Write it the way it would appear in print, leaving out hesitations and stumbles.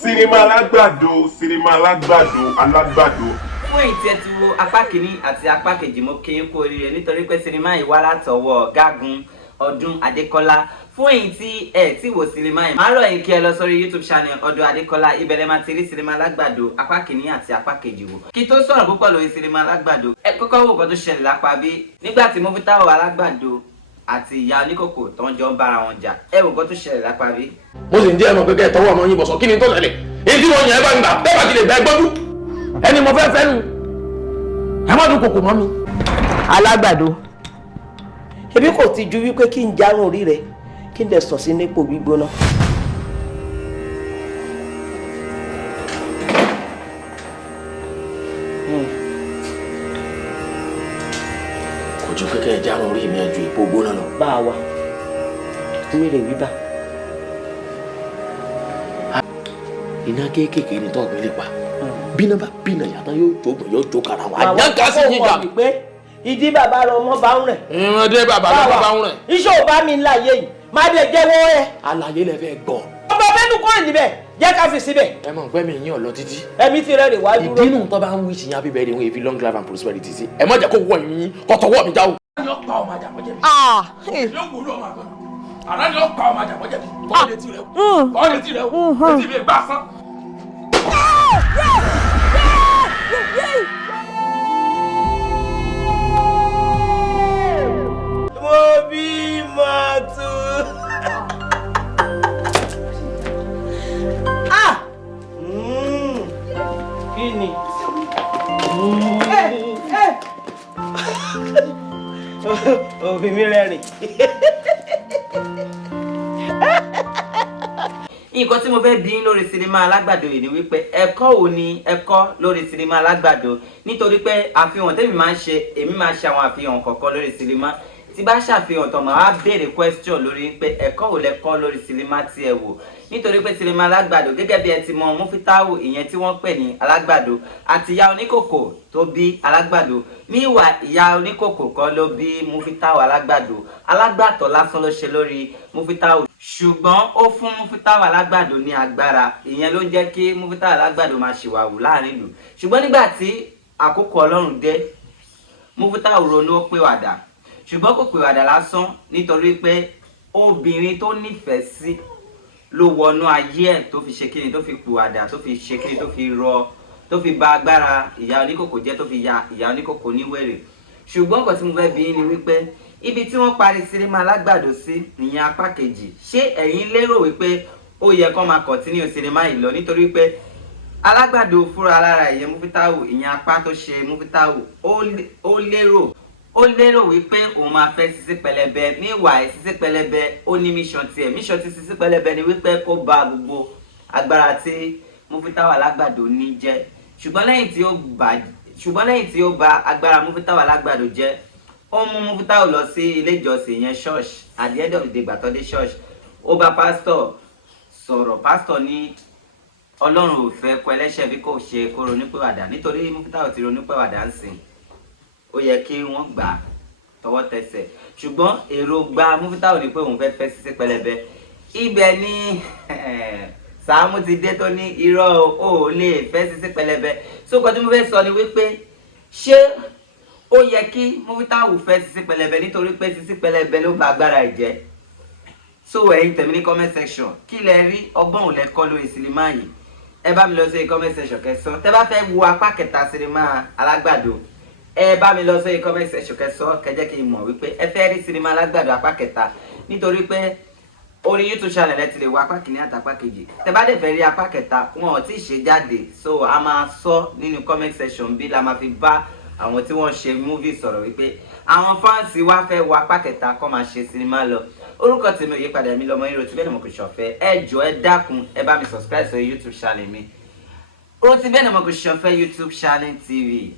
Sinimá alágbàdo alágbàdo. Fún èyí tí ẹ ti wo apá kìíní àti apá kejì mo kí yín kú oríire nítorí pé sinimá yìí wá látọwọ́ Ọ̀gágun Ọdún Adékọ́lá. Fún èyí tí ẹ ti wo sinimá yìí, màá rọ̀ yín kí ẹ lọ sórí YouTube channel Ọdún Adékọ́lá, ibẹ̀ lẹ máa ti rí sinimá alágbàdo apá kìíní àti apá kejì wò. Kí tó sọ̀rọ̀ púpọ̀ lórí sinimá alágbàdo, ẹ kọ́kọ́ wò nǹkan tó ṣẹlẹ̀ lápá bí nígbà tí Mufitau alágbàdo àti ìyá oníkòkò tó ń jọ ń bára wọn jà. Ẹ wò nǹkan tó ṣẹlẹ̀ lápá bí. Mo sì ń jẹ́ ẹmọ pé tọwọ́ ọmọ yín bọ̀ sọ kí ni tó ṣẹlẹ̀ èyí tí wọ́n yàn ẹ́ bá ń gbà bẹ́ẹ̀ bá ti lè gbà ẹ́ gbọ́dú ẹni mo fẹ́ fẹ́ nu ẹ má dún kòkò mọ́ mi. Alágbàdo ebi kò ti ju wípé kí n jarun orí rẹ kí n dẹ̀ sọ sí nípò gbígbóná. Kò ju pé kẹ́ ẹ jarun orí mi ẹ ju ipò gbóná lọ. Bá a wà mi rè wí bá. Iná kéékèèké ni tọ́ọ̀gbìn lè pa bínú bá bínú yàtọ̀ yóò jó kara wọn àjàǹkà sí yíjà. ìdí bàbá rẹ ọmọ bá ń rẹ. ìrìnàdé bàbá rẹ bá ń rẹ. iṣẹ́ ò bá mi láàyè yìí má dé jẹ́wọ́ ẹ. àlàyé lẹ fẹ́ gbọ́. ọba bẹ́nu kọ́ níbẹ̀ jẹ́ ká fi síbẹ̀. ẹ mọ̀ pé mi yín ọ̀lọ́ títí. ẹ̀mí ti rẹ̀ rè wá dúró. ìdí nù tó bá ń wí ìṣìyàn bíbẹ̀ rẹ̀ wọ́n èfi long life and prosperity sí. ẹ má jẹ́ kó wọ ìyín kọ́tọ̀wọ́ mi já o. yóò pa ọmọ àjàmọ́jẹ́ mi. yóò wúlò ọmọ àgbọ̀n. àná ni yóò pa ọmọ àjàmọ́jẹ́ mi. kọ́ọ̀dé tirẹ̀ o. kọ́ọ̀dé tirẹ̀ o. etí mi gbà sán. mo bí màtú. Kí ni? Òbí mi rẹ́rìn. Nǹkan tí mo fẹ́ bí lórí sinimá alágbàdo yìí ni wípé ẹ̀kọ́ wo ni ẹ̀kọ́ lórí sinimá alágbàdo, nítorí pé àfihàn tèmi máa ń ṣe èmi máa ṣe àwọn àfihàn kọ̀ọ̀kan lórí sinimá tí bá ṣàfihàn tán màá wá béèrè question lórí pé ẹ̀kọ́ wo lẹ́kọ́ lórí sinimá tí ẹ wò, nítorí pé sinimá alágbàdo gẹ́gẹ́ bí ẹ ti mọ Mufitau ìyẹn tí wọ́n pè ní alágbàdo àti ìyá oníkòkò tó bí alágbàdo níwà ìyá oníkòkò kọ́ ló bí Mufitau alágbàdo, alágbàtọ́ lásán ló ṣe lórí Mufitau ṣùgbọ́n ó fún Mufitau alágbàdo ní agbára, ìyẹn ló ń jẹ́ kí Mufitau alágbàdo máa ṣìwàwù láàrin ìlú. Ṣùgbọ́n nígbà tí àkókò Ọlọ́run dé, Mufitau ronú ó pèwàdà, ṣùgbọ́n kò pèwàdà lásán nítorí pé obìnrin tó nífẹ̀ẹ́ sí ló wọnú ayé ẹ̀ tó fi ṣe kíni, tó fi pèwàdà, tó fi ṣe kíni, tó fi bà agbára ìyá oníkòkò jẹ́, tó fi ya ìyá oníkòkò níwèrè. ṣùgbọ́n nǹkan tí mo fẹ́ bi ni wípé ibi tí wọ́n parí sinimá alágbàdo sí ìyẹn apá kejì, ṣé ẹ̀yin lérò wípé ó yẹ kó máa continue sinimá yìí lọ, nítorí pé alágbàdo fúnra lára ìyẹn Mufitau ìyẹn apá tó ṣe Mufitau ó lérò wípé òun máa fẹ́ Sisi Pẹlẹbẹ, níwà Sisi Pẹlẹbẹ ó ní mission tiẹ̀, mission ti Sisi Pẹlẹbẹ ni wípé kó bà gbogbo agbára tí Mufitau alágbàdo ní jẹ́. Ṣùgbọ́n lẹ́yìn tí ó bà agbára Mufitau alágbàdo jẹ́, ó mú Mufitau lọ sí ilé ìjọsìn yẹn church. At the end of the day gbàtọ́ dé church, ó bá pastor sọ̀rọ̀, pastor ní Ọlọ́run ò fẹ́ kọ ẹlẹ́ṣẹ̀ bí kò ṣe kó ronúpìwàdà, nítorí Mufitau ti ronúpìwàdà ń sìn, ó yẹ kí wọ́n gbà tọwọ́ tẹsẹ̀. Ṣùgbọ́n èròǹgbà Mufitau ni pé òun fẹ́ Sisi Pẹlẹbẹ. Ibẹ̀ ni Sàámú ti dé tó ní irọ́ ò lè fẹ́ Sisi Pẹlẹbẹ. So nǹkan tí mo fẹ́ sọ ni wípé ṣé ó yẹ kí Mufitau fẹ́ Sisi Pẹlẹbẹ nítorí pé Sisi Pẹlẹbẹ ló bà agbára ẹ̀ jẹ́? So ẹ̀yin tẹ̀mí ní comment section kí lẹ rí, ọgbọ́n ò lẹ kọ́ lórí sinimá yìí? Ẹ bá mi lọ sí comment section kẹsàn-án. Tẹ́ bá fẹ́ wo apá kẹta sinimá alágbàdo, ẹ bá mi lọ sí comment section kẹsàn-án kẹjẹ́ kí n mọ̀ wípé ẹ fẹ́ rí sinimá alágbàdo apá kẹta, nítorí pé orí YouTube channel ẹ ti lè wo apá kìíní àti apá kejì. Tẹ́ bá dẹ̀ fẹ́ rí apá kẹta, wọn ò tí ì ṣe jáde, so a máa sọ nínú comment section bí la máa fi bá àwọn tí wọ́n ṣe movie sọ̀rọ̀ wípé àwọn fans wa fẹ́ wo apá kẹta kó máa ṣe sinimá lọ. Orúkọ tèmi ò yí padà, mi lọmọ Rotibene-Mokosofe. Ẹ jọ̀ọ́ ẹ dákun ẹ bá mi subscribe sí YouTube channel mi Rotibene-Mokosofe YouTube channel TV.